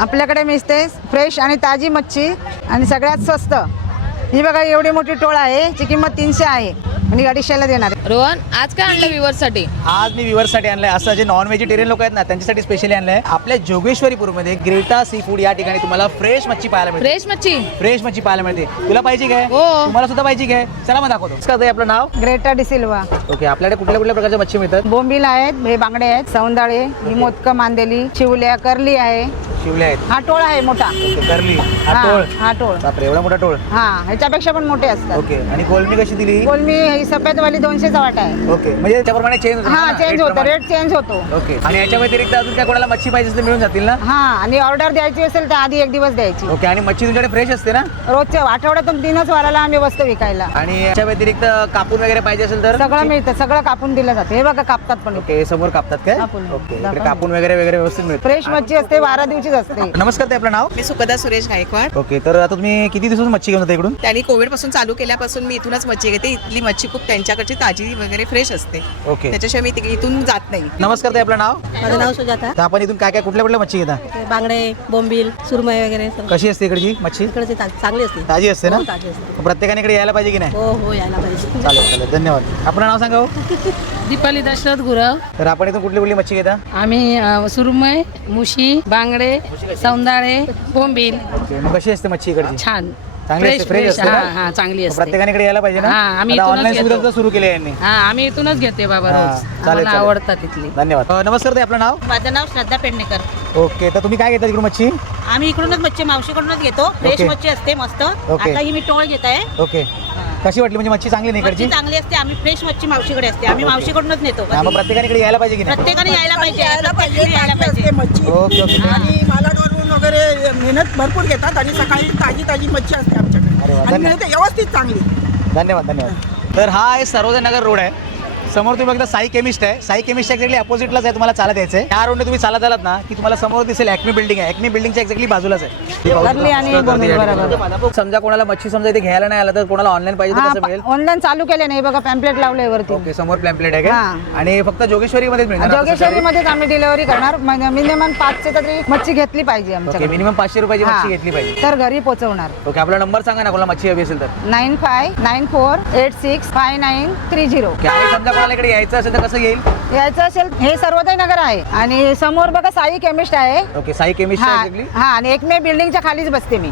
आपल्याकडे मिळते फ्रेश आणि ताजी मच्छी आणि सगळ्यात स्वस्त। ही बघा एवढी मोठी टोळ आहे, याची किंमत 300 आहे आणि 250ला देणार आहे। रोहन, आज काय आणलं व्ह्यूअर्ससाठी? आज मी व्ह्यूअर्ससाठी आणलंय, असं जे नॉन व्हेजिटेरियन लोक आहेत ना त्यांच्यासाठी स्पेशली आणलंय। आपल्या जोगेश्वरीपूरमध्ये ग्रेटा सी फूड या ठिकाणी तुम्हाला फ्रेश मच्छी पाहायला मिळते। फ्रेश मच्छी पाहायला मिळते। तुला पाहिजे काय? हो। तुम्हाला सुद्धा पाहिजे काय? चला मग दाखवतो। कसं आपलं नाव? ग्रेटा डिसिल्वा। ओके, आपल्याकडे कुठल्या कुठल्या प्रकारच्या मच्छी मिळतात? बोंबील आहेत, हे बांगडे आहेत, सौंदाळे, ही मोदकं मांदेली, चिवल्या, करली आहे। शिवले आहेत, हा टोळ आहे मोठा। ओके, करली, हा हा, टोळ। हा टोळ। बापरे, एवढा मोठा टोळ। हा, ह्याच्यापेक्षा पण मोठे असतात। ओके, आणि कोलमी कशी दिली? कोलमी ही सफेदवाली 200चा वाटा आहे। ओके, म्हणजे त्याच्याप्रमाणे चेंज हा, चेंज होतो, रेट चेंज होतो। ओके, आणि याच्या व्यतिरिक्त अजून काय कोणाला मच्छी पाहिजे असेल तर मिळून जातील ना? हा, आणि ऑर्डर द्यायची असेल तर आधी 1 दिवस द्यायची। ओके, आणि मच्छी तुमच्याकडे फ्रेश असते ना? रोजच्या आठवड्यातून 3च वाराला आम्ही वस्तू विकायला। आणि याच्या व्यतिरिक्त कापून वगैरे पाहिजे असेल तर? सगळं मिळतं, सगळं कापून दिलं जातं। हे बघा कापतात पण। ओके, समोर कापतात काय? कापून. ओके, इकडे दाखवा. कापून वगैरे वगैरे व्यवस्थित मिळतं। फ्रेश मच्छी असते, 12 दिवशीच असते। नमस्कार, ते आपलं नाव? मी सुखदा सुरेश गायकवाड। ओके, तर आता तुम्ही किती दिवसापासून मच्छी घेऊन होता इकडून? त्यांनी कोविड पासून चालू केल्यापासून मी इथूनच मच्छी घेते। इथली मच्छी खूप त्यांच्याकडची ताजी वगैरे फ्रेश असते, ओके, त्याच्याशिवाय मी इथून जात नाही। नमस्कार, ते आपलं नाव? माझं नाव सुजाता। तर आपण इथून काय काय कुठल्या कुठल्या मच्छी घेता? बांगडे, बोंबील, सुरमई वगैरे सगळं. कशी असते इकडची मच्छी? इकडचे चांगली असते। ताजी असते ना? हो, ताजी असते। प्रत्येकाने इकडे यायला पाहिजे की नाही? हो हो, यायला पाहिजे। चालेल चालेल, धन्यवाद। आपलं नाव सांगा हो. दीपाली दशरथ गुरव। तर आपण इथून कुठली कुठली मच्छी घेता? आम्ही सुरमई, मुशी, बांगडे, सौंदाळे, बोंबील। ओके, मग कशी असते मच्छी इकडची? छान चांगली असते, फ्रेश असते ना? हा, चांगली असते। प्रत्येकाने इकडे यायला पाहिजे ना? हा, आम्ही इथूनच ऑनलाईन सुविधा घेतो. सुद्धा सुरू केली आहे यांनी। हा, आम्ही इथूनच घेते बाबा हा, रोज। चालेल, आम्हाला चालेल. आवडतात तिथली। धन्यवाद। नमस्कार, ते आपलं नाव? माझं नाव श्रद्धा पेडणेकर। ओके, तर तुम्ही काय घेता इकडून मच्छी? आम्ही इकडूनच मच्छी मावशीकडूनच घेतो। Fresh okay. मच्छी असते मस्त। ओके. आता ही मी टोळ घेत आहे। ओके, कशी वाटली? म्हणजे मच्छी चांगली नाही मच्छी इकडची? चांगली असते। आम्ही फ्रेश मच्छी मावशीकडे असते, आम्ही मावशीकडूनच नेतो। हा, मग प्रत्येकाने इकडे यायला पाहिजे की नाही? प्रत्येकाने यायला पाहिजे, प्रत्येकाने यायला पाहिजे। ओके ओके, आणि मालाडवरून वगैरे मेहनत भरपूर घेतात आणि सकाळी ताजी ताजी मच्छी असते अरे वा, आमच्याकडे आणि धन्यवाद. मिळते व्यवस्थित चांगली। धन्यवाद धन्यवाद। तर हा आहे सर्वोदय नगर रोड आहे। समोर तुम्ही बघता साई केमिस्ट आहे। साई केमिस्ट एक्झॅक्टली अपोजिटलाच आहे, तुम्हाला चालत यायचं आहे। त्या रोडने तुम्ही चालत आलात ना की तुम्हाला समोर दिसेल ॲक्मी बिल्डिंग आहे। ॲक्मी बिल्डिंगच्या एक्झॅक्टली बाजूलाच आहे। करली आणि बोंबील बरोबर। समजा कोणाला मच्छी समजा इथे घ्यायला नाही आला तर कोणाला ऑनलाईन पाहिजे तर कसं मिळेल? ऑनलाईन चालू केले नाही बघा, पॅम्पलेट लावलंय वरती। ओके, समोर पॅम्पलेट आहे का? हा. आणि फक्त जोगेश्वरीमध्येच मिळणार ना? जोगेश्वरी मध्येच आम्ही डिलिव्हरी करणार। मिनिमम 500 तरी मच्छी घेतली पाहिजे ओके, आमच्याकडे। मिनिमम 500 रुपयाची हा. मच्छी घेतली पाहिजे। तर घरी पोहोचवणार। ओके, आपला नंबर सांगा ना कोणाला मच्छी हवी असेल तर? 9594865930। ओके, आणि समजा कोणाला इकडे यायचं असेल तर कसं येईल? यायचं असेल, हे सर्वोदय नगर आहे आणि समोर बघा साई केमिस्ट आहे। ओके, साई केमिस्ट हा, एक्झॅक्टली। हा, आणि एकमेव बिल्डिंगच्या खालीच बसते मी।